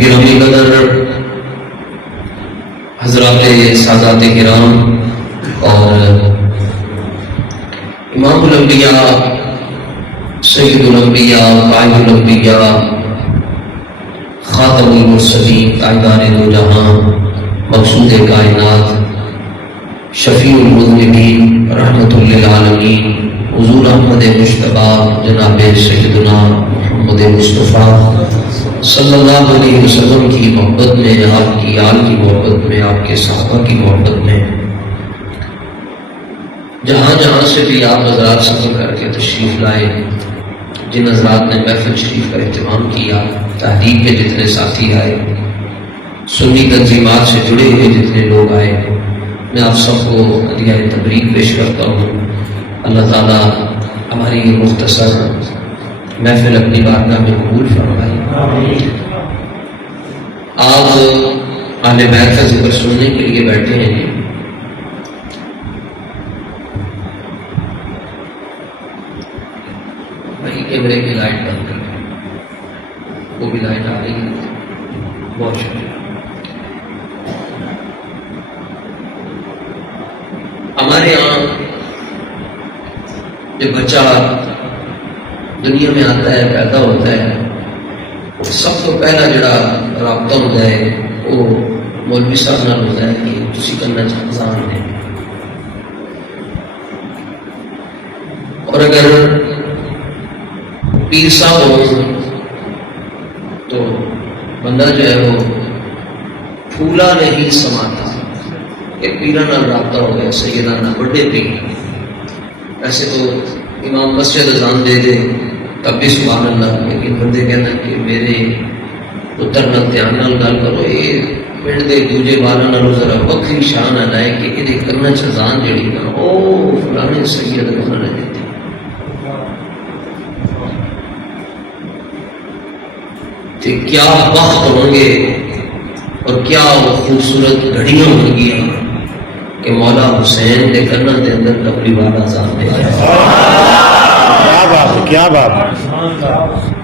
گرامی قدر حضرات سادات کرام اور امام الانبیاء سید الانبیاء قائد الانبیاء خاتم المرسلین تاجدار دو جہاں مقصود کائنات شفیع المذنبین رحمت للعالمین حضور احمد مجتبی جناب سیدنا محمد مصطفیٰ صلی اللہ علیہ وسلم کی محبت میں، آپ کی آل کی محبت میں، آپ کے صحابہ کی محبت میں، جہاں جہاں سے بھی آپ حضرات سفر کر کے تشریف لائے، جن حضرات نے محفل شریف کا اہتمام کیا، تحریک کے جتنے ساتھی آئے، سنی تنظیمات سے جڑے ہوئے جتنے لوگ آئے، میں آپ سب کو ہدیہ تبریک پیش کرتا ہوں۔ اللہ تعالیٰ ہماری یہ مختصر محفل اپنی بارگاہ میں قبول فرمائے۔ آپ اہل بیت کا ذکر سننے کے لیے بیٹھے ہیں جی، بھائی کیمرے کی لائٹ بند کر دیں، وہ بھی لائٹ آ رہی ہے، بہت شکریہ۔ ہمارے یہاں جب بچہ دنیا میں آتا ہے، پیدا ہوتا ہے، سب تو پہلا جڑا رابطہ ہوتا ہے وہ مولوی صاحب نال ہوتا ہے کہ تسی کرنا چاہان ہے، اور اگر پیر صاحب ہو تو بندہ جو ہے وہ پھولا نہیں سماتا کہ پیرا نال رابطہ ہو گیا، سیدانہ بڑے پیر۔ ایسے تو امام مسجد اذان دے دے تب بھی سبحان اللہ، لیکن بندے کہنا کہ میرے پتر نال دھیان نال گل کرو، یہ پنڈ دے دوجے بالاں نالوں ذرا وکری شان آ جائے کہ یہ کرنا اذان جڑی نا او فلانے سید نے دیتی۔ کہ کیا وقت ہوں گے اور کیا خوبصورت گھڑیاں ہوں گی کہ مولا حسین دے کرنا دے اندر کبلی والا ذات دے کیا بات۔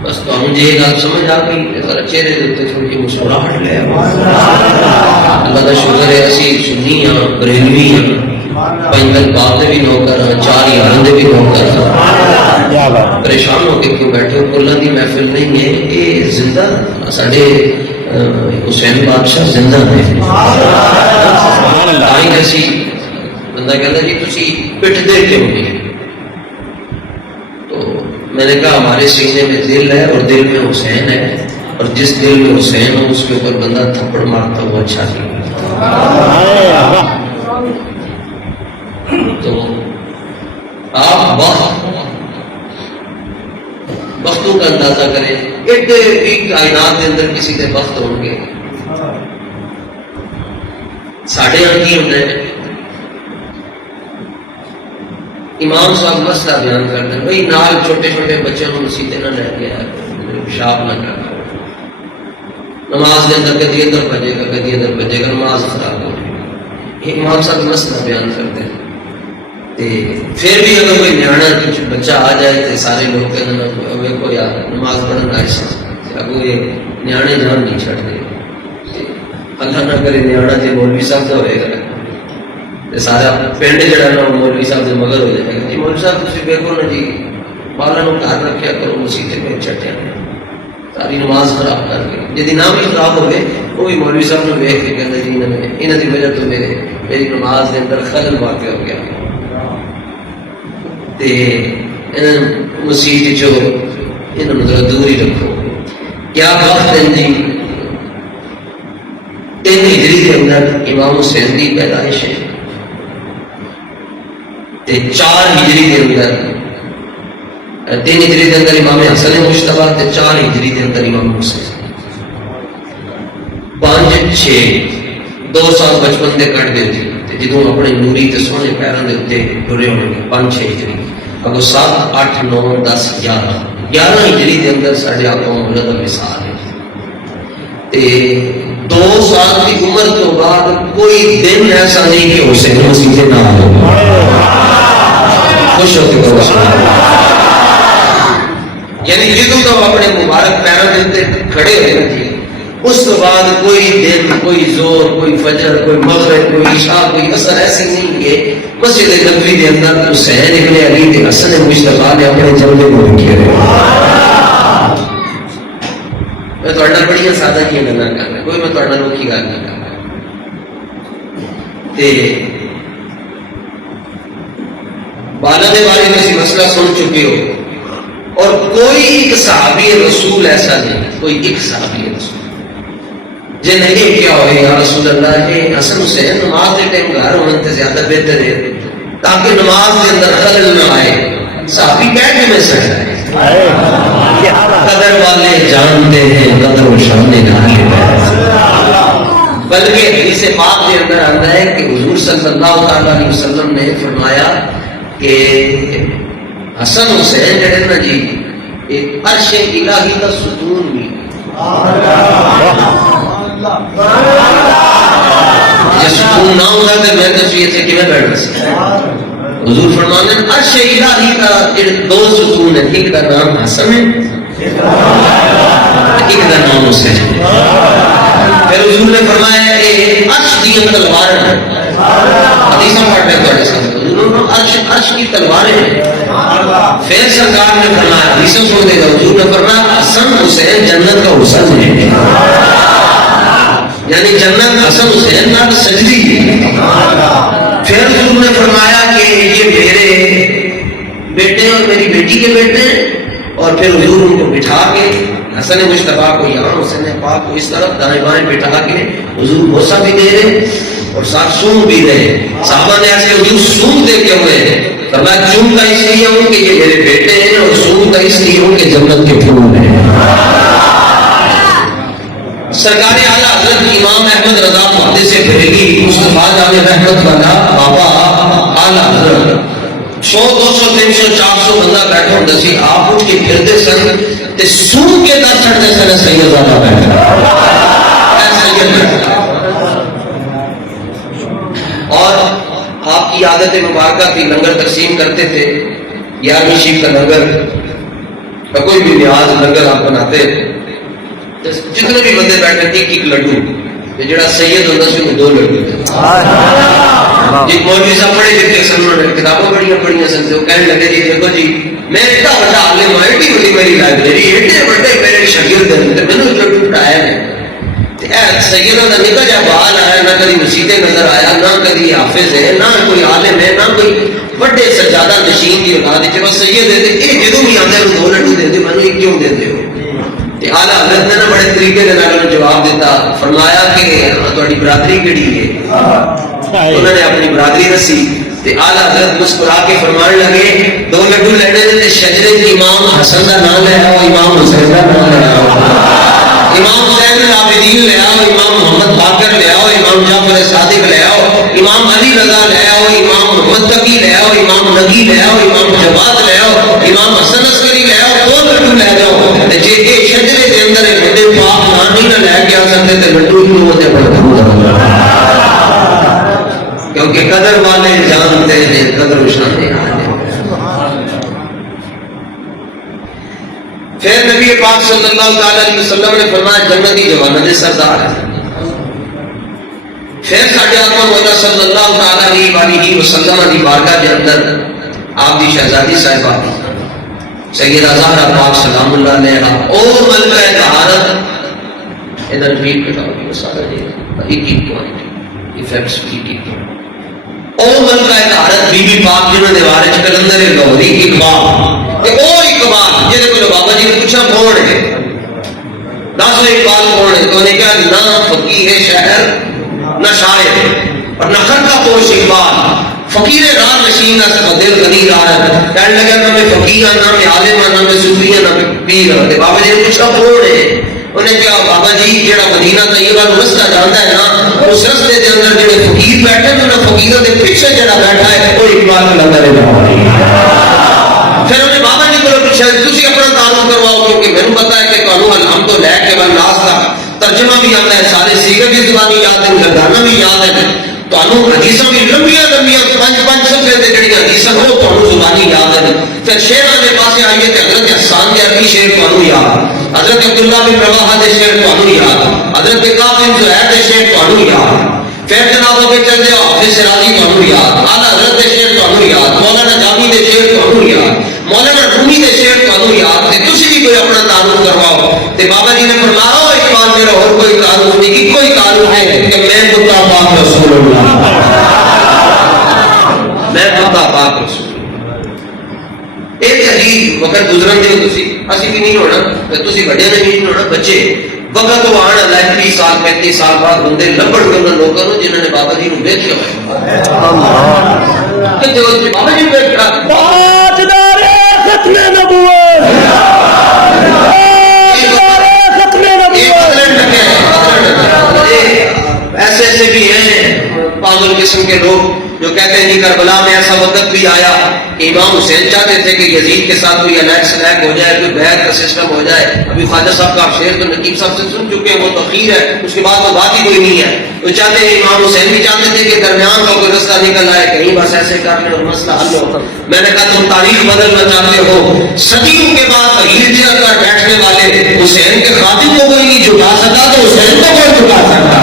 بس تو مجھے یہ گل سمجھ آ گئی، ذرا چہرے دیتے تھوڑی جی مسکراہٹ لے اللہ کا شکر ہے، اسی سنی ہاں، بریلوی ہاں، پنجل پاک دے بھی نوکر ہاں، 4 یاروں دے بھی نوکر ہاں، پریشان ہو کے کیوں بیٹھے ہو؟ اللہ دی محفل نہیں ہے، یہ زندہ ساڈے حسین بادشاہ زندہ ہے۔ آئی جیسی بندہ کہتا جی تسی پٹھ دے کیوں گے؟ تو میں نے کہا ہمارے سینے میں دل ہے اور دل میں حسین ہے، اور جس دل میں حسین ہو اس کے اوپر بندہ تھپڑ مارتا ہوا اچھا نہیں۔ تو آپ وقتوں کا اندازہ کریں، ایک کائنات کے اندر کسی کے وقت ہوں گے، ساڑھے آنکھی ہوتا ہے۔ امام صاحب مسئلہ بیان کرتے ہیں، بھائی نال چھوٹے چھوٹے بچوں کو مسیطے نہ لے گیا، پیشاب نہ کرنا، نماز کے اندر کدی ادھر بجے گا کدی ادھر بجے گا، نماز خراب ہو جائے گی۔ یہ امام صاحب مسئلہ بیان کرتے ہیں۔ پھر بھی اگر کوئی نیانا بچہ آ جائے تو سارے لوگ کہتے ہیں کوئی نماز پڑھنا ایسا، اگو یہ نیانے جان نہیں چھڑتے، اللہ نہ کرے نیانا جی مولوی صاحب کا ہوئے گا، سارا پنڈ جڑا نا مولوی صاحب سے مگر ہو جائے گا، جی مولوی صاحب تھی دیکھو نا جی بالا نو گھر رکھیا کرو، مسیطے پہ چٹیا ساری نماز خراب کر کے، جی نام بھی خراب ہوئے وہ بھی مولوی صاحب نے ویخ کے کہتے جی انہوں کی وجہ تو میری نماز کے اندر خلل واقع ہو گیا، مسیح جو انہوں ذرا دور ہی رکھو۔ کیا وقت ہے جی 3 ہجری کے اندر امام حسین کی پیدائش ہے، 4 ہجری کے اندر 3 ہجری کے اندر امام حسن مجتبی، 4 ہجری کے اندر امام حسین، 5 6 2 سال بچپن کے کٹ گئے تھے جدوں اپنے نوری تے سونے پیروں کے اتنے ٹرے ہونے گے، 5 6 ہجری، اگو 7 8 9 10 11 ہجری کے اندر سارے آقا مولد وصال ہے۔ 2 سال کی عمر تو بعد کوئی دن ایسا نہیں کہ حسین مسیح نہ ہو، خوش ہوتے کو یعنی جدوں تو اپنے مبارک پیروں کے اتنے کھڑے ہوئے تھے اس کے بعد کوئی دن، کوئی زور، کوئی فجر، کوئی مغرب، کوئی عشاء، کوئی اثر ایسی نہیں کہ مسجد نبوی کے اندر حسین ابن علی کے حسن مصطفیٰ نے اپنے جلوے کو لکھے رہے. میں تو بڑی سادہ کی گلا کر رہا، کوئی میں تھوڑا لوکی گل نہیں کر رہا. بالا کے بارے میں مسئلہ سن چکے ہو، اور کوئی ایک صحابی رسول ایسا نہیں، کوئی ایک صحابی رسول جن نے کیا ہوئے یا رسول اللہ ہے حسن حسین نماز کے ٹائم گھر ہونے سے زیادہ بہتر ہے تاکہ نماز کے اندر خلل نہ آئے. صحابی کہہ کے میں سکتا ہے قدر والے جانتے ہیں قدر و شان نہانے بیت. بلکہ حدیث پاک کے اندر آتا ہے کہ حضور صلی اللہ علیہ وسلم نے فرمایا کہ حسن حسین جڑے نا جی ایک عرش الہی کا ستون بھی یہ ستون نہ ہوگا تو میں تصویر سے کیوں بیٹھ سکتا. حضور فرمانے عرش الہی کا دو ستون ہے، ایک کا نام حسن ہے، ایک کا نام حسین. پھر حضور نے فرمایا عرش کی تلوار ہے، حدیث پڑھتے ہیں تھوڑے ساتھ عرش کی تلواریں ہیں. پھر سرکار نے فرمایا حدیثوں سن دے گا، حضور نے فرمایا حسن حسین جنت کا حسن ہے، یعنی جنت حسن حسین نال سجدی ہے. پھر حضور نے فرمایا کہ یہ میرے بیٹے اور میری بیٹی کے بیٹے ہیں. اور پھر حضور ان کو بٹھا کے حسن مصطفیٰ کو یہاں، حسین پاک کو اس طرف دائیں بائیں بٹھا کے حضور بوسہ بھی دے رہے اور ساتھ سونگ بھی رہے. صحابہ نے ایسے حضور سونگ دے کے ہوئے ہیں، فرمایا چونگتا اس لیے ہوں کہ یہ میرے بیٹے ہیں اور سونگتا اس لیے ہوں کہ جنت کے پھول ہیں. سرکار اعلیٰ حضرت امام احمد رضا محدث بریلوی مصطفیٰ جامع رحمت والا بابا اعلیٰ حضرت 100 200 300 400 بندہ بیٹھا ہوتا سی، آپ اٹھ کے پھرتے سن تے سون کے در چڑھتے سن سید زادہ بیٹھا اور آپ کی عادت مبارکہ تھی لنگر تقسیم کرتے تھے. 11ویں شیخ کا لنگر کا کوئی بھی نیاز لنگر آپ بناتے جتنے بھی بندے بیٹھے ایک ایک لڈو، جڑا سید ہوتا سی وہ 2 لڈو تھے. ایک مولوی صاحب بڑے لکھے سن، انہوں نے کتابیں بڑی سن، وہ کہنے لگے جی دیکھو جی میں اتنا بڑا عالم ہوں، ایڈی بڑی میری لائبریری، ایڈے بڑے میرے شاگرد ہیں، میں نے لڈو پڑھایا ہے. سیدوں کا نکا جا بال آیا، نہ کبھی مسیطے نظر آیا، نہ کبھی حافظ ہے، نہ کوئی عالم ہے، نہ کوئی بڑے سجادہ نشین کی اولاد ہے. بس سید دے دے یہ جدوں بھی آتے ہیں 2 لڈو دے دے، میں کیوں دیتے ہو؟ اعلیٰ حضرت نے بڑے طریقے کے جواب دیتا، فرمایا کہ تھوڑی برادری کیڑی ہے؟ انہوں نے اپنی برادری دسی. اعلیٰ حضرت مسکرا کے فرمانے لگے 2 لڈو لینے تھے، شجرے امام حسن کا نام لے آؤ، امام حسین کا نام لے آؤ، امام حسین العابدین لے آؤ، امام محمد باقر لے آؤ، امام جعفر صادق لے آؤ، امام علی رضا لے آؤ، امام محمد تقی لے آؤ، امام نگی لے آؤ، امام جواد لے آؤ، امام حسن عسکری لے آؤ. 2 لڈو لے جاؤ. جی یہ شجرے کے اندر بڑے پاک نانی نہ لے کے آ سکتے تھے لڈو کیوں ہوتے پڑے، کیونکہ قدر والے جانتے ہیں قدر و شان نہانے. پھر نبی پاک صلی اللہ علیہ وسلم نے فرمایا جنتی جوانوں کے سردار ہیں. پھر ساڈے آقا مولا صلی اللہ علیہ وسلم کی بارگاہ کے اندر آپ کی شہزادی صاحبہ سیدہ زہرا پاک سلام اللہ علیہا اور ملکہ طہارت ادھر ریپیٹ کرتا ہوں سارا جی ایک پوائنٹ ایفیکٹس کی او ملکہ طہارت بی بی پاک جنہوں نے وارث کلندر لاہوری اقبال کہ او اقبال جہاں کو بابا جی نے پوچھا کون ہے، دسو اقبال کون ہے؟ تو انہوں نے کہا نہ فقیہ شہر نہ شاعر اور نہ خطہ پوش اقبال، فقیر راہ نشین نہ دل غنی راہ. کہنے لگا نہ میں فقیر ہوں، نہ میں عالم ہوں، نہ میں صوفی ہوں، نہ میں پیر ہوں. بابا جی نے پوچھا کون ہے؟ انہیں کہا بابا جی جہاں مدینہ طیبہ نو رستہ جانتا ہے نا، اس رستے کے اندر جڑے فقیر بیٹھے ہیں، انہوں فقیروں کے پیچھے جڑا بیٹھا ہے وہ اقبال کلندر لاہوری. پھر انہیں بابا جی کو پوچھا تسی اپنا تعارف کرواؤ، کیونکہ میں نے پتا ہے کہ تمہیں الحمد تو لے کے ناس کا ترجمہ بھی آتا ہے، سارے سیرے بھی زبانی یاد ہے، گردانہ بھی یاد ہے. تانوں حدیثاں بھی لمبیاں لمبیاں 5 صفحے تے جڑی حدیثاں وہ تانوں زبانی یاد ہیں. پھر شعراں دے پاسے آئیے تے حضرت حسان دے عربی شعر تانوں یاد, حضرت عبداللہ بن رواحہ دے شعر تانوں یاد, حضرت کعب بن زہیر دے شعر تانوں یاد, پھر جناب ہو کے چل دے حافظ شرازی تانوں یاد, اعلیٰ حضرت دے شعر تانوں یاد, مولانا جامی دے شعر تانوں یاد, مولانا رومی دے شعر تانوں یاد. تے تسی بھی کوئی اپنا تعارف کرواؤ. تے بابا جی نے فرمایا اقبال میرا اور کوئی تعارف نہیں, کہ کوئی تعارف ہے کہ میں کتا پاک رسول اللہ, میں کتا پاک رسول اللہ. ایک عجیب وقت گزرن دے تسی, اسی بھی نہیں ہونا, تسی بڑے نے نہیں ہونا, بچے وقت تو آنا لائف 30 سال 35 سال بعد بندے لبڑ کے انہوں لوگوں نے جنہوں نے بابا جی کو دیکھا کہ بابا جی دیکھا تاجدار ختم نبوت, ختم نبوت. ایسے ایسے بھی ہیں پاگل قسم کے لوگ جو کہتے ہیں کہ کربلا میں ایسا وقت بھی آیا کہ امام حسین چاہتے تھے کہ یزید کے ساتھ کوئی الیک سلیک ہو جائے, کوئی بیعت کا سسٹم ہو جائے. ابھی خواجہ صاحب کا شعر تو نقیب صاحب سے سن چکے ہیں, وہ تخیر ہے, اس کے بعد وہ بات ہی کوئی نہیں ہے. وہ چاہتے ہیں, امام حسین بھی چاہتے تھے کہ درمیان کا کوئی رستہ نکل آئے, کہیں بس ایسے کر لیں اور مسئلہ حل ہو. میں نے کہا تم تاریخ بدلنا چاہتے ہو, صدیوں کے بعد تغیر چل کر بیٹھنے والے حسین کے خادم کو کوئی نہیں جھکا سکا تو حسین کو کوئی جھکا سکتا,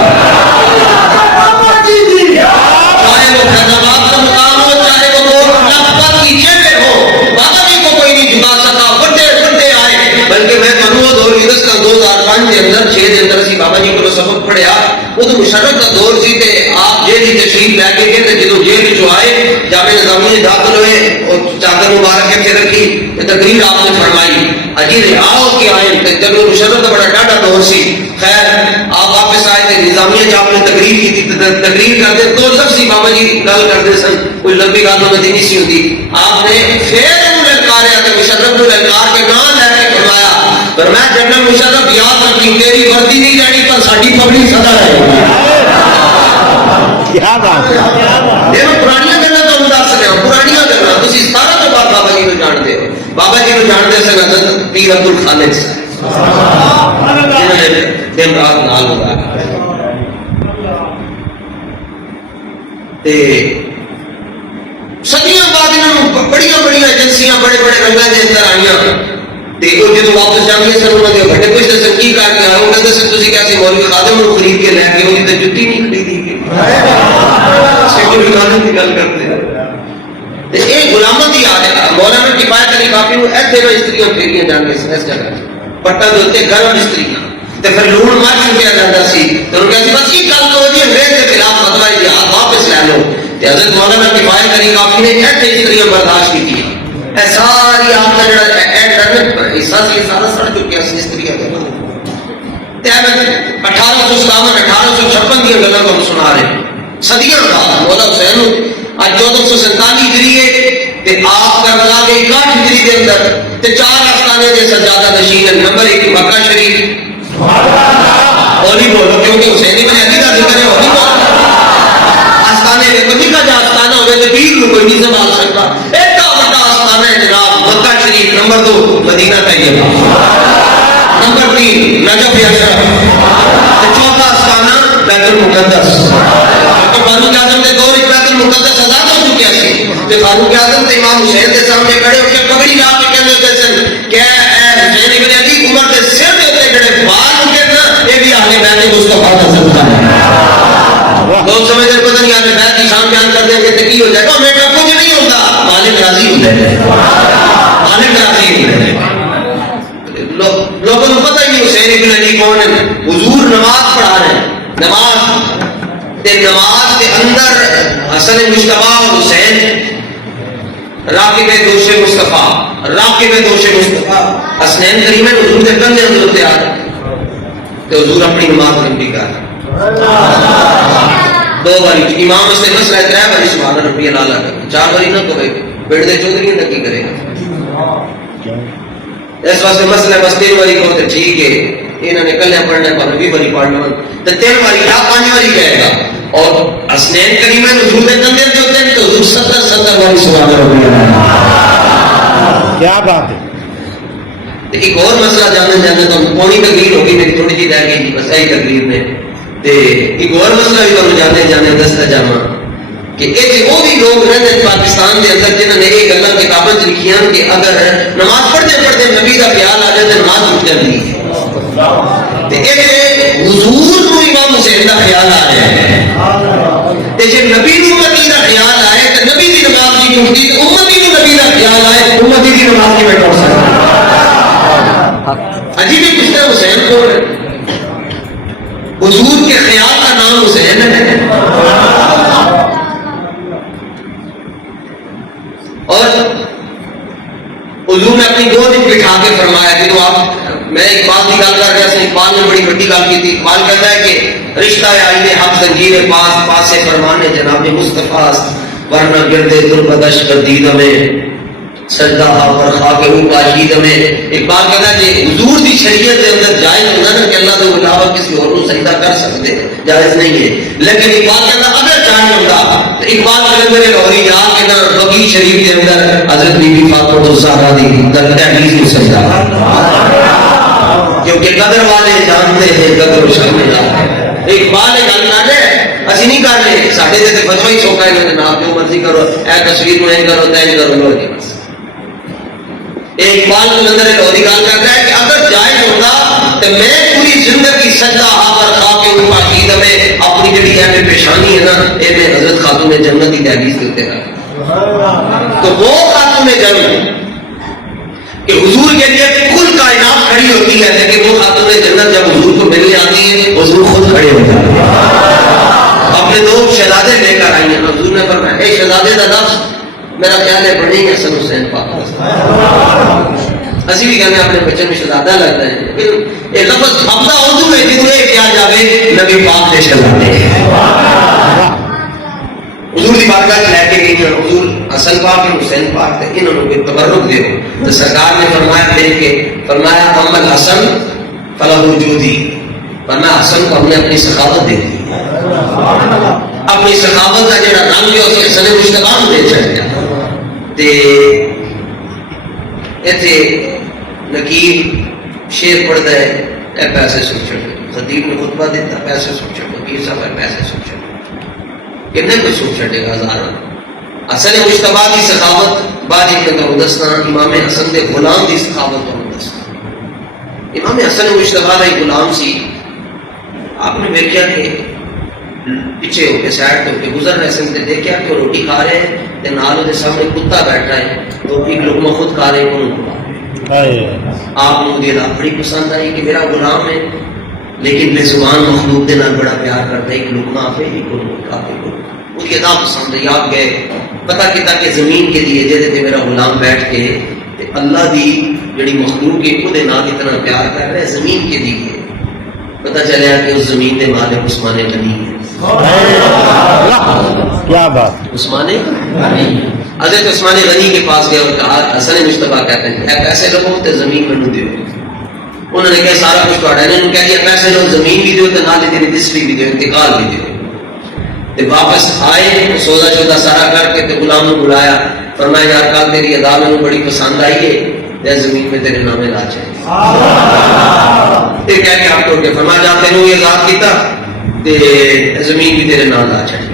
چاہے وہ فیضآباد کا مقام ہو, چاہے وہ لکھپت کی جیبیں ہو, بابا جی کو کوئی نہیں جھکا سکا. بڑے بڑے آئے, بلکہ میں تنوع دور ہندوستان 2005 کے اندر 6 کے اندر سی بابا جی کو سبق پڑھیا. وہ تو مشرف کا دور سی تے آپ جیل کی تشریف لے کے گئے, جدو جیل جو آئے جامع نظامیہ داخل ہوئے اور چادر مبارک کے رکھی, تقریر آپ نے فرمائی, اجی رہا کے آئے. جب وہ مشرف کا بڑا ڈاٹا دور سی, خیر آپ واپس آئے تھے نظامیہ جب آپ نے تقریر کی تھی, تقریر کرتے دو لفظ سی بابا جی گل کرتے سن, کوئی لمبی گل انہوں نے نہیں سی ہوتی. آپ نے پھر للکاریا کہ مشرف کو للکار کے نام لے کے فرمایا, پر میں جنرل مشرف یاد رکھی, تیری وردی نہیں رہنی پر ساڈی پبلک سدا رہے گی. کیا بات ہے, دیکھو پرانیاں گلاں تمہیں دس رہا ہوں, پرانیاں گلاں. تسی 17 تو بعد بابا جی کو جانتے ہو. بابا جی کو جانتے سن حضرت پیر عبد الخالق صاحب, جنہوں نے دن رات نال ہوگا. صدیاں بعد انہوں بڑی بڑی ایجنسیاں بڑے بڑے رنگاں کے اندر آئیاں. تو جب واپس جانے سر انہوں نے بڑے کچھ سن کی کر کے آؤ, کہتے سر تسی کیسے مولوی خادم کو خرید کے لے کے وہ تو جتی نہیں خریدی گئی, سیکولر خادم کی گل کرتے ہیں. یہ غلامت ہی آ رہا. مولانا کفایت علی کافی کو ایسے میں استریاں پھیریاں جان گئی اس جگہ پٹا دے ہوتے گرم استریاں, تو پھر لوڑ مار چکیا جاتا سی. تو انہوں نے کہا بس یہ گل تو انگریز کے خلاف فتویٰ جہاد واپس لے لو. حضرت مولانا کفایت علی کافی نے ایسے استریاں برداشت کی تھی. ساری آپ کا جڑا حصہ سی سارا سڑ چکیا سی استریاں کے. 1857 1856 کی گلاں کو سنا رہے ہیں. صدیاں بعد مولا حسین آج 1447 ہجری ہے, آپ کربلا کے 61 ہجری کے اندر 4 آستانے کے سجادہ نشین ہیں. نمبر 1 مکہ شریف, ہولی بولو کیونکہ حسینی میں عقیدہ کا ذکر ہے, ہولی بولو. آستانے میں کوئی کا جو آستانہ ہوئے تو پیر کو کوئی نہیں سنبھال سکتا. ایک بڑا آستانہ ہے جناب مکہ شریف. نمبر 2 مدینہ طیبہ. نمبر 3 نجف اشرف. چوتھا آستانہ بیت المقدس. تو فاروق اعظم نے دور بیت المقدس آزاد ہو چکیا سی. تو فاروق اعظم تے امام حسین کے سامنے کھڑے ہو کے پگڑی لا کے کہنے ہوتے سن کہ اے حسین ابن علی, عمر کے سر کے اوپر جڑے بال اٹھے نا یہ بھی اہل بیت مصطفیٰ کا صدقہ ہے. لوگ سمجھتے پتہ نہیں اہل بیت کی شان بیان کر دیں گے تو کی ہو جائے گا. میں کہا کچھ نہیں ہوتا, مالک راضی ہوتا ہے, مالک راضی ہوتا ہے. لوگوں کو پتہ ہی نہیں حسین ابن علی کون ہے. حضور نماز پڑھا رہے ہیں, نماز کے اندر حسن مصطفیٰ اور حسین راکب دوش مصطفیٰ, راکب دوش مصطفیٰ حسنین کریمین حضور کے کندھے اندر ہوتے آ رہے تو حضور اپنی نماز لمبی کر رہے. 2 باری امام سے مسئلہ 3 باری سبحان ربی الاعلیٰ کر, 4 باری نہ کرے بیٹھ دے چودھری تک کی کرے گا. اس واسطے مسئلہ بس 3 باری کو تو ٹھیک ہے, انہوں نے کلے پڑھنا پر 20 باری پڑھ لو تو 3 باری یا 5 باری کہے گا. اور حسنین کریمین حضور کے کندھے پہ ہوتے ہیں تو حضور 70 باری سبحان ربی الاعلیٰ. کیا بات ہے. ایک اور مسئلہ جاننا تو پونی تقریر ہوگی, میری تھوڑی سی رہ گئی بس یہی تقریر میں. ایک اور مسئلہ بھی تم جانے دستا جانا کہ وہ بھی لوگ رہتے پاکستان کے اندر جنہوں نے یہ گلا کتابیں لکھیاں کہ اگر نماز پڑھتے پڑھتے نبی کا خیال آ جائے تو نماز اٹھ جاتی ہے، حضور کو امام حسین کا خیال آ جائے، جب نبی کو امتی کا خیال آئے تو نبی کی نماز کی ٹوٹتی، امتی کو نبی کا خیال آئے امتی کی نماز کی میں ٹوٹ سکتا۔ عجیب ہی پوچھتا ہے حسین کون ہے؟ حضور کے خیال کا نام حسین ہے، اور حضور نے اپنی دو دن بٹھا کے فرمایا کہ تو آپ، میں اقبال کی گل کر رہا تھا، اقبال نے بڑی بڑی گل کی تھی۔ اقبال کہتا ہے کہ رشتہ آئینے حق زنجیر پاس پاس فرمانے جناب مصطفیٰ ورنہ گردے دربدش کردید میں سجدہ پر خاک او پاشید میں۔ اقبال کہتا ہے کہ حضور کی شریعت کے اندر جائز ہونا نا کہ اللہ کے علاوہ کسی اور کو سجدہ کر سکتے جائز نہیں ہے، لیکن اقبال کہتا اگر جائز ہوگا تو اقبال کلندر لاہوری جا کے نا بقی شریف کے اندر حضرت بی بی فاطمہ الزہرا دی تحریر کو سجدہ، کیونکہ قدر والے جانتے ہیں قدر و شان میں جانتے ہیں۔ اقبال نے گل کر رہے اسی نہیں کر رہے، ساڈے تے فتوی ہی سوکھا ہے جناب جو مرضی کرو، اے تصویر کو نہیں کرو تین کرو لو جی بس۔ اقبال کلندر لاہوری گل کر رہا ہے کہ اگر جائز ہوگا تو میں پوری زندگی سجدہ پر خاک او پاشید میں اپنی جڑی ہے پیشانی ہے نا اے میں حضرت خاتون جنت کی تحدیث کرتے رہا۔ تو وہ خاتون جنت کہ حضور کے لیے کل کائنات کھڑی ہوتی ہے، لیکن وہ خاتون جنت جب حضور کو ملنے آتی ہے حضور خود کھڑے ہوتے ہیں، اپنے دو شہزادے لے کر آئی ہیں۔ حضور نے فرمایا اے شہزادے کا لفظ میرا خیال ہے بڑے ہی حسن حسین پاک، اسی بھی کہنے اپنے بچے میں شہزادہ لگتا ہے، لیکن یہ لفظ حفظہ اردو میں جتنے کیا جاوے نبی پاک کے شہزادے حضور کی بارگاہ لے کے گئی ہیں، حضور حسن پاک حسین پاک تھے، انہوں نے کوئی تبرک دیو تو سرکار نے فرمایا دیکھ کے فرمایا اما الحسن فلہ وجودی، فرمایا حسن کو ہم نے اپنی سخاوت دے دی، اپنی سخاوت کا جڑا رنگ ہے اسے حسن مشتبہ دے چڑھیا۔ تے ایتھے نقیب شیر پڑھتا ہے اے پیسے سن چھڑو، خطیب نے خطبہ دیتا پیسے سن چھڑو، پیر صاحب پیسے سن چھڑو، کتنے کوئی سن چھڑے گا ہزاروں۔ حسن مشتبہ کی سخاوت بعد میں تو دسنا امام حسن دے غلام دی سخاوت تو دسنا۔ امام حسن مشتبہ دا ایک غلام سی، آپ نے دیکھا کہ پیچھے ہو کے سائڈ ہو کے گزر رہے سن تے دیکھا کہ وہ روٹی کھا رہے ہیں تے نال دے سامنے کتا بیٹھا ہے تو ایک لقمہ خود کھا رہے کو آپ کو دی اللہ بڑی پسند آئی کہ میرا غلام ہے لیکن بے زبان مخلوق دے نال بڑا پیار کرتا ہے، ایک لقمہ آپ ہے ایک لقمہ وہ کی ادا پسند ہے۔ آپ گئے پتہ کیتا کہ زمین کے لیے جہدے تے میرا غلام بیٹھ کے تے اللہ دی جڑی مخلوق ہے وہ دے نال اتنا پیار کر رہا ہے زمین کے لیے، پتہ چلیا کہ اس زمین دے مالک عثمان غنی ہے۔ کیا بات، عثمان غنی، حضرت عثمان غنی کے پاس گئے اور کہا حسن مشتبہ کہتے ہیں اے پیسے لو تے زمین میں دیو، انہوں نے کہا سارا کچھ تھوڑا ہے، انہوں نے کہا یہ پیسے لو زمین بھی دیو تے نال دی تسلی بھی دیو، انتقال بھی دیو۔ تے واپس آئے سودا شودا سارا کر کے تے غلام کو بلایا، فرمایا یار کل تیری ادا میں بڑی پسند آئی ہے تے زمین میں تیرے نام لا چاہیے، تے کہہ کے آپ ٹوٹ کے فرمایا جا تینوں یہ آزاد کیتا تے زمین بھی تیرے نام لا چاہیے۔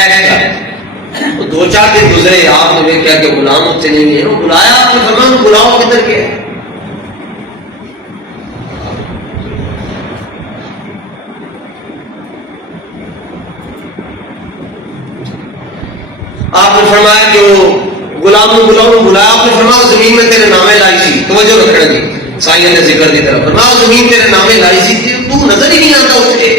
ایسا دو چار دن گزرے آپ نے دیکھا کہ غلام سے نہیں ہے، وہ بلایا آپ نے فرمایا بلاؤ کدھر کے آپ نے فرمایا کہ وہ غلام کو بلایا، آپ نے فرمایا زمین میں تیرے نامے لائی سی، توجہ رکھنے دی سائیں نے ذکر دی طرف، فرمایا زمین تیرے نامے لائی سی تو نظر ہی نہیں آتا اس کے،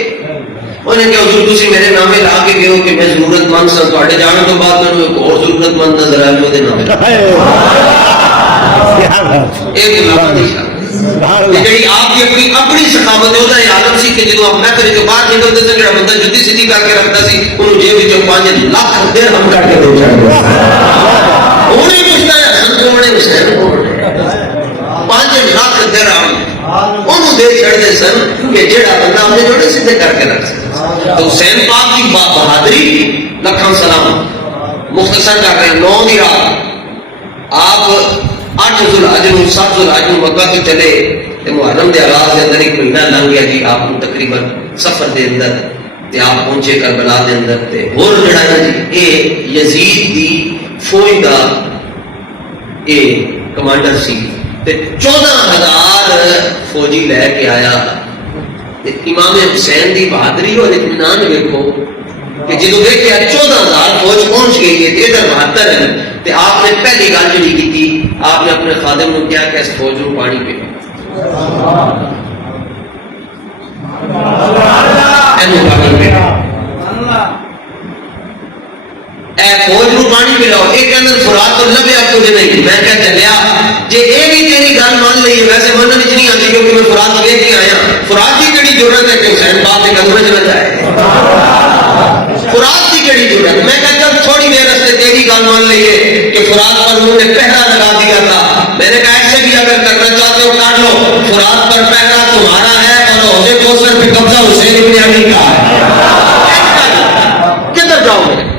انہیں کہا حضور تسی میرے نامے لا کے گئے ہو کہ میں ضرورت مند سا، تواڈے جانے تو بعد میں ایک اور ضرورت مند نظر آیا جو دے نامے ایک غلام دی شان جڑی آپ کی اپنی سخاوت ہے عالم سی کہ جدوں اپنا کرے جو باہر نکلتے سے جڑا بندہ جُتی سیدھی کر کے رکھتا سی انہوں جیب وچوں 5 لاکھ درہم کٹ کے دے چھڑدا، اونے پوچھدا ہے حسن کون ہے حسین کون ہے، 5 لاکھ درہم انہوں دے چھڑدے سن کہ جڑا بندہ اپنے جوڑے سیدھے کر کے رکھ سکتا۔ تو حسین پاک کی بہادری لکھاں سلام، مختصر کر رہے ہیں 9 دی رات آپ 8 ذوالحج نو 7 ذوالحج نو مکہ تو چلے تے محرم دے آغاز دے اندر ایک مہینہ لنگ گیا جی، آپ کو تقریباً سفر دے اندر تے آپ پہنچے کربلا دے اندر تے ہور جڑا ہے جی اے یزید دی فوج دا اے کمانڈر سی تے 14,000 فوجی لے کے آیا تے امام حسین دی بہادری اور اطمینان ویکھو کہ جدو دیکھا 14,000 فوج پہنچ گئی ہے تے ادھر 72 ہے تے آپ نے پہلی گل جڑی کی آپ نے اپنے خادم کو کیا کہ اس فوج کو پانی پلاؤ اے فوج کو پانی پلاؤ ایک اندر فرات تو لبیا تجھے نہیں میں کیا چلیا جی یہ بھی تیری گل مان لی ویسے منن وچ نہیں آتی کیونکہ میں فرات ویکھ کے آیا فرات کی کیڑی ضرورت ہے کہ حسین پاک کے قدموں میں جائے فرات کی کیڑی ضرورت میں کہا چل تھوڑی دیر رستے تیری گل مان لیے کہ فرات پر انہوں نے پہرا لگا دیا تھا میں نے کہا ایسے بھی اگر کرنا چاہتے ہو کر لو فرات پر پہرا تمہارا ہے اور حوضے کوثر پہ قبضہ حسین ابن علی کا ہے کدھر جاؤ گے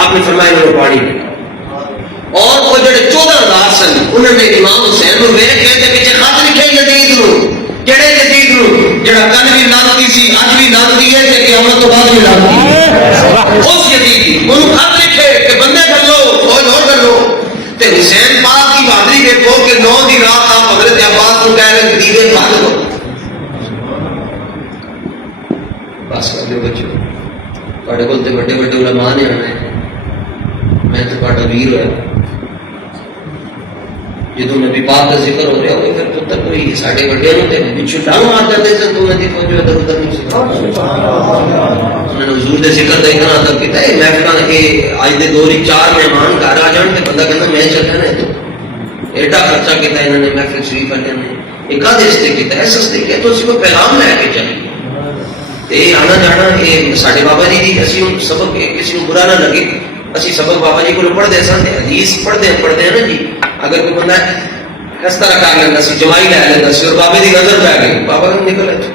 آپ نے فرمایا انہوں نے پانی پیا اور وہ جڑے 14,000 سن انہوں نے امام حسین کو ویکھ کے تے پیچھے خط لکھے یزید نو کہڑے یزید نو جڑا کل بھی لعنتی سی اج بھی لعنتی ہے تے قیامت تو بعد بھی لعنتی ہے اس یزید انہوں خط لکھے کہ بندے کر لو فوج اور کر لو تے حسین پاک کی بہادری دیکھو کہ 9 دی رات آپ حضرت عباس کو کہہ رہے دیوے بند کرو بس کر لو بچو تواڈے کول تے بڑے بڑے علماء نے آنے میں تو تواڈا ویر ہوا جدو نبی پاک کا ذکر ہو رہا ہوئے پھر پتر کوئی ساڑھے بڑے ہوتے ہیں بچھو ڈانگ مار جاتے ہیں تو انہیں دی فوجو ادھر ادھر نہیں سکتا انہوں نے حضور دے ذکر دے اتنا ادھر کیتا ہے محفلہ کے آج دے 2-4 مہمان گھر آ جان تے بندہ کہنا میں چل رہا ہے تو ایڈا خرچہ کیتا ہے انہوں نے محفل شریف والے نے ایک آدھے استے کیتا ہے سستے کیا تو اسی کو پیغام لے کے چاہیے تے آنا جانا یہ ساڑھے بابا جی دی اسی سبق کسی کو برا نہ لگے اسی سبق بابا جی کو پڑھ دے سن حدیث پڑھ دے ہیں نا جی اگر کوئی بندہ کس طرح کر لینا سی جمائی لے لینا سی اور بابے کی نظر پہ گئی بابا کو نکل بندے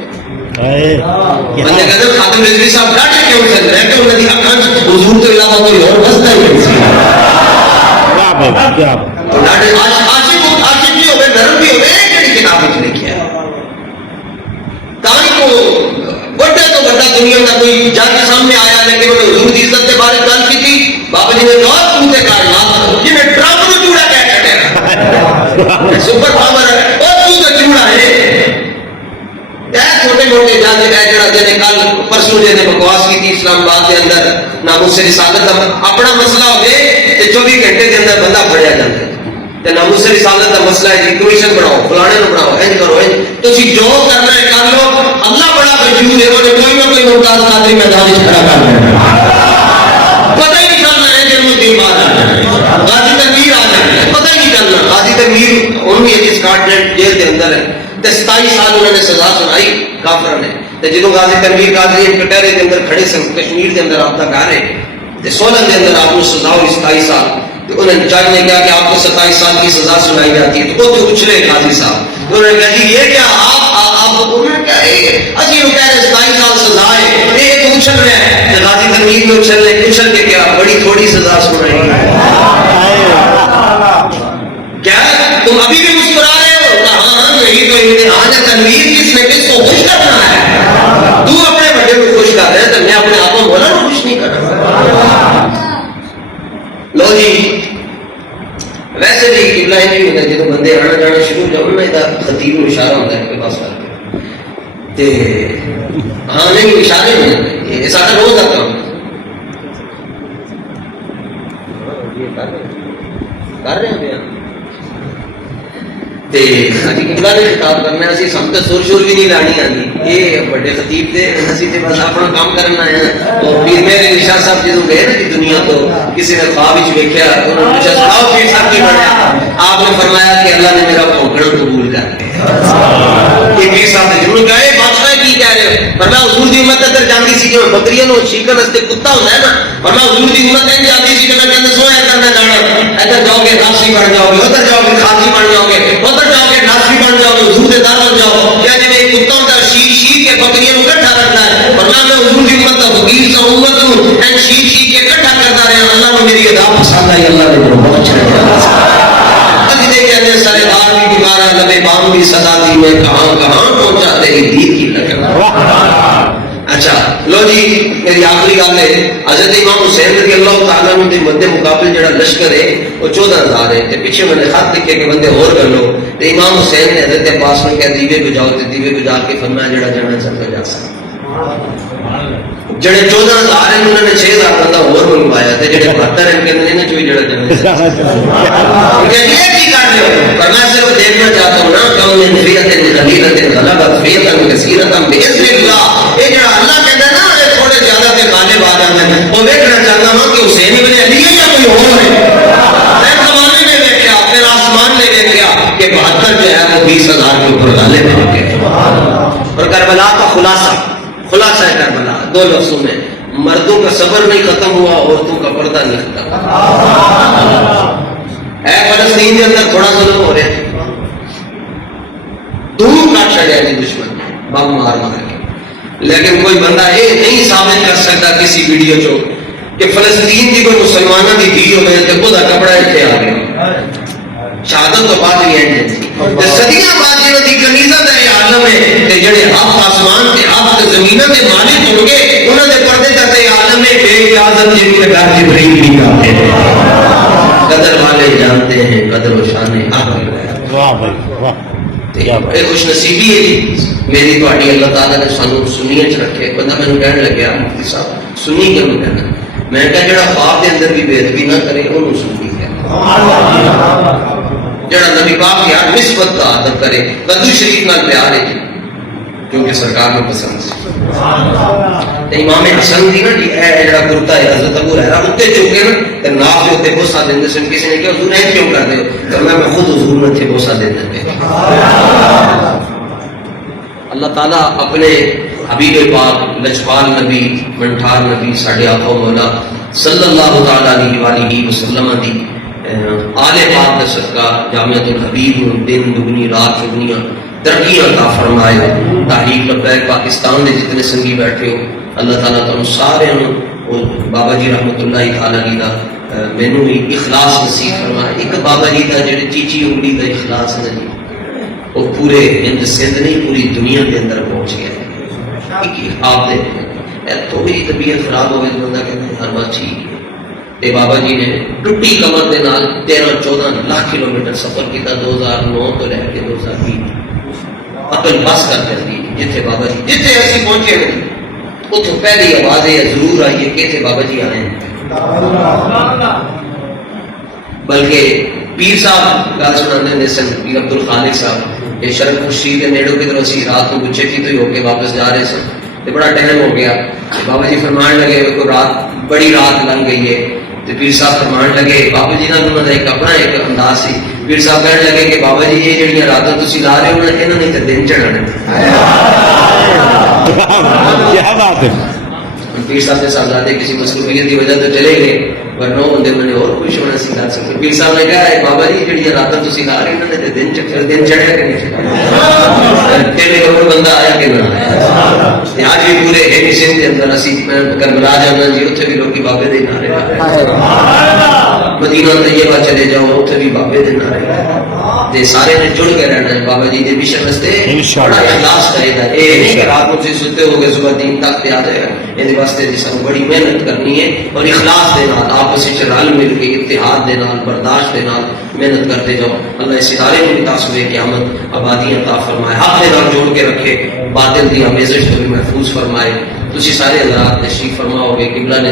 کہتے خاتم رضوی صاحب ڈٹ کیوں چل رہے کہ انہوں نے اکھاں حضور تو علاوہ کوئی اور بستا ہی نہیں سی تو ڈاٹے عاشق بھی ہوئے نرم بھی ہوئے کہڑی کتاب وچ لکھیا تاں کو بڑے تو بڑا دنیا کا کوئی جج سامنے آیا لیکن انہوں نے حضور کی عزت کے بارے گل کی تھی بابا جی نے کہا تم تے کائنات جی میں ٹرمپ کو چوڑا کہہ کٹے سپر پاور ہے اور تو تو چوڑا ہے چھوٹے موٹے جانے کا جڑا جنے کل پرسوں جنے بکواس کی تھی اسلام آباد کے اندر ناموس رسالت اپنا مسئلہ ہوئے تے 24 گھنٹے کے اندر بندہ پڑیا جاتا ہے تے ناموس رسالت کا مسئلہ ہے جی کمیشن بناؤ فلانے کو بناؤ انج کرو انج تسی جو کرنا ہے کر لو اللہ بڑا وجود ہے انہوں نے کوئی نہ کوئی ممتاز قادری میدان وچ کھڑا کر دینا پتہ ہی نہیں چلنا ہے کہ وہ دین بعد آ جائے غازی تنویر آ جائے پتہ ہی نہیں چلنا غازی تنویر ان بھی اسکاٹ جیل کے اندر ہے تے 27 سال انہوں نے سزا سنائی کافر نے تے جدوں غازی تنویر قادری کٹہرے کے اندر کھڑے سن کشمیر کے اندر آپ دا گھر ہے تے 16 کے اندر آپ کو سزا ہوئی 27 سال تو انہوں نے جج نے کہا کہ آپ کو 27 سال کی سزا سنائی جاتی ہے تو وہ تو اچھلے قاضی صاحب انہوں نے کہا جی یہ کیا آپ کو کیا ہے اسی وہ کہہ رہے 27 سال سزا ہے یہ تو اچھل رہے ہیں غازی تنویر کو اچھل رہے اچھل کے کیا بڑی تھوڑی سزا سنائی کیا تم ابھی بھی مسکرا رہے ہو کہا ہاں یہی تو امتحان ہے تنویر کس نے کس کو خوش کرنا ہے تو اپنے بڑے کو خوش کر رہے ہیں تو میں اپنے آپ کو مولا کو خوش نہیں کر رہا لو جی ویسے بھی قبلہ ہی نہیں ہوتا جب بندے آنا جانا شروع ہو جاؤ نا خطیب کو اشارہ ہوتا ہے پاس کر کے ہاں نہیں اشارے میں یہ سارا روز آتا ہوں کر رہے ہیں قبلہ نے خطاب کرنا اسی سم تے سر شور بھی نہیں لانی آتی یہ بڑے خطیب تھے اسی تے بس اپنا کام کرنا ہے اور پیر میرے نشاء صاحب جدوں گئے نا جی دنیا تو کسی نے خواب وچ ویکھیا انہوں نے پوچھا سناؤ پیر صاحب کی بنیا آپ نے فرمایا کہ اللہ نے میرا بھونکنا قبول کر لیا یہ پیر صاحب نے ضرور کہا بادشاہ کی کہہ رہے ہو فرمایا حضور دی امت ادھر جاندی سی جو بکریاں نو شیکن واسطے کتا ہوندا ہے نا فرمایا حضور دی امت ادھر جاندی سی کہ میں کہندا سو ہے کرنا جانا ادھر جاؤ گے راسی بن جاؤ گے ادھر جاؤ گے خاصی بن جاؤ گے ادھر جاؤ گے ناسی بن جاؤ گے حضور دے دار بن جاؤ یا جے ایک کتا ہوندا شیک کے بکریاں نو اکٹھا رکھدا ہے فرمایا میں حضور دی امت دا فقیر سا امت نو این شیک کے اکٹھا کردا رہیا اللہ نے میری ادا پسند آئی اللہ نے میرے بہت اچھا لگا سرے دار بھی بیمارا لبے بام بھی صدا دی میں کہاں کہاں پہنچا تیری دید کی لگن اچھا لو جی میری آخری گل ہے حضرت امام حسین رضی اللہ تعالیٰ عنہ کے مد مقابل جڑا لشکر ہے وہ 14,000 ہے تے پیچھے میں نے خط لکھے کہ بندے اور کر لو تے امام حسین نے حضرت عباس نے کہا دیوے بجاؤ تے دیوے بجا کے فرمایا جڑا جانا چلتا جا سکتا جڑے 14,000 ہیں انہوں نے 6,000 بندہ اور منگوایا تے جڑے 72 ہیں کہتے ہیں چوئی جڑا جانا کہ یہ کی کر لو پر میں صرف دیکھنا چاہتا ہوں نا کم من فیۃ قلیلۃ غلبت فیۃ کثیرۃ باذن اللہ یہ جڑا اللہ کہتا ہے نا یہ تھوڑے زیادہ تے غالب آ جاتے ہیں وہ دیکھنا چاہتا ہوں کہ حسین ابن علی ہے یا کوئی اور ہے میں زمانے میں دیکھا پھر آسمان میں دیکھا کہ 72 جو ہے وہ 20,000 کے اوپر غالب ہے اور کربلا کا خلاصہ ہے کربلا 2 لفظوں میں مردوں کا صبر نہیں ختم ہوا عورتوں کا پردہ نہیں ختم ہے فلسطین کے اندر تھوڑا ظلم ہو رہے تھے دور کاٹ چڑھیا تھی دشمن بم مار کے لیکن کوئی بندہ یہ نہیں ثابت کر سکتا کسی ویڈیو چو کہ فلسطین کی کوئی مسلمانوں کی دھی ہوئے تو خود کپڑا اتنے آ گیا شہادت تو بعد ہی اینڈ ہے صدیاں بعد جنہوں کی کنیزت ہے عالم ہے کہ جڑے ہاتھ آسمان کے ہاتھ زمینوں کے مالک ہوں گے انہوں نے پردے تک عالم نے بے اجازت جن کے گھر جبرائیل بھی آتے ہیں قدر والے جانتے ہیں قدر و شان بڑے خوش نصیبی ہے جی میری تھوڑی اللہ تعالیٰ نے سانو سنیے چ رکھے بندہ مینوں کہنے لگیا مفتی صاحب سنی کیوں کہنا میں کہا جڑا خواب کے اندر بھی بے ادبی نہ کرے انہوں سنی کہنا جڑا نبی پاک کی ہر نسبت کا ادب کرے قدو شریف نال پیار ہے کیونکہ سرکار میں پسند سے امام حسن دی نا جی اے جڑا کرتا ہے حضرت ابو ہریرہ اتے چکے نا تے ناف دے اوتے بوسا دیندے سن کسی نے کہ حضور اے کیوں کر دے تو میں خود حضور نے تھے بوسا دیندے پہ اللہ تعالیٰ اپنے حبیب پاک لجپال نبی منٹھار نبی ساڈے آقا و مولا صلی اللہ تعالیٰ علیہ وآلہ وسلم دی آل پاک کا صدقہ جامعۃ الحبیب دن دگنی رات چگنیاں ترقیاں عطا فرمائے تحریک لبیک پاکستان میں جتنے سنگی بیٹھے ہو اللہ تعالیٰ تم سارے بابا جی رحمۃ اللہ تعالیٰ علیہ دا مینوں بھی اخلاص نصیب فرمائے ایک بابا جی دا جڑے چیچی انگلی دا اخلاص ہے جی وہ پورے ہند سندھ نہیں پوری دنیا کے اندر پہنچ گیا ایک آپ دے تو بھی طبیعت خراب ہوئے تو بندہ کہتے ہیں ہر بات ٹھیک ہے تے بابا جی نے ٹوٹی کمر دے نال 13-14 لاکھ کلومیٹر سفر کیتا 2009 تو لے کے 2020 اپن بس کر دی جتھے بابا جی جتھے اسی پہنچے ہیں اتوں پہلی آواز ہے ضرور آئی ہے کہ تھے بابا جی آئے ہیں بلکہ پیر صاحب گل سناتے ہیں سن پیر عبد الخالق صاحب یہ شرف خورشید کے نیڑوں کی طرف اسی رات کو گچھے تھی تو ہو کے واپس جا رہے سن تو بڑا ٹائم ہو گیا بابا جی فرمان لگے کوئی رات بڑی رات لنگ گئی ہے تو پیر صاحب فرمان لگے بابا جی نے ایک اپنا ایک انداز سی پیر صاحب کہنے لگے کہ بابا جی یہ جڑیاں راتوں تسی لا رہے ہو انہوں نے تو دن چڑھانے کیا بات ہے پیر صاحب کے صاحبزادے کسی مصروفیت کی وجہ تو چلے گئے ورنہ بندے میں نے اور خوش ہونا سی کر سکتے پیر صاحب نے کہا بابا جی جڑیاں راتوں تسی لا رہے انہوں نے تو دن چڑھیا کہ نہیں چڑھا تیرے کوئی بندہ آیا کہ نہ آیا آج بھی پورے ایک سندھ کے اندر اسی کربلا جانا جی اتنے بھی لوگ بابے دے نعرے مدینہ طیبہ چلے جاؤ اتنے بھی بابے دے نعرے سارے نے جڑ کے رہنا ہے بابا جی کے مشن واسطے بڑا اخلاص چاہیے یہ رات کو ستے ہو گئے صبح دین تک یاد ہے یہ واسطے جی سب بڑی محنت کرنی ہے اور اخلاص دے نال آپس میں رل مل کے اتحاد دے نال برداشت دے نال محنت کرتے جاؤ اللہ اس ادارے میں بھی تاثر قیامت آبادی عطا فرمائے حق دے نال جوڑ کے رکھے باطل دی آمیزش کو بھی محفوظ فرمائے تسی سارے حضرات تشریف فرما ہو گے قبلہ نے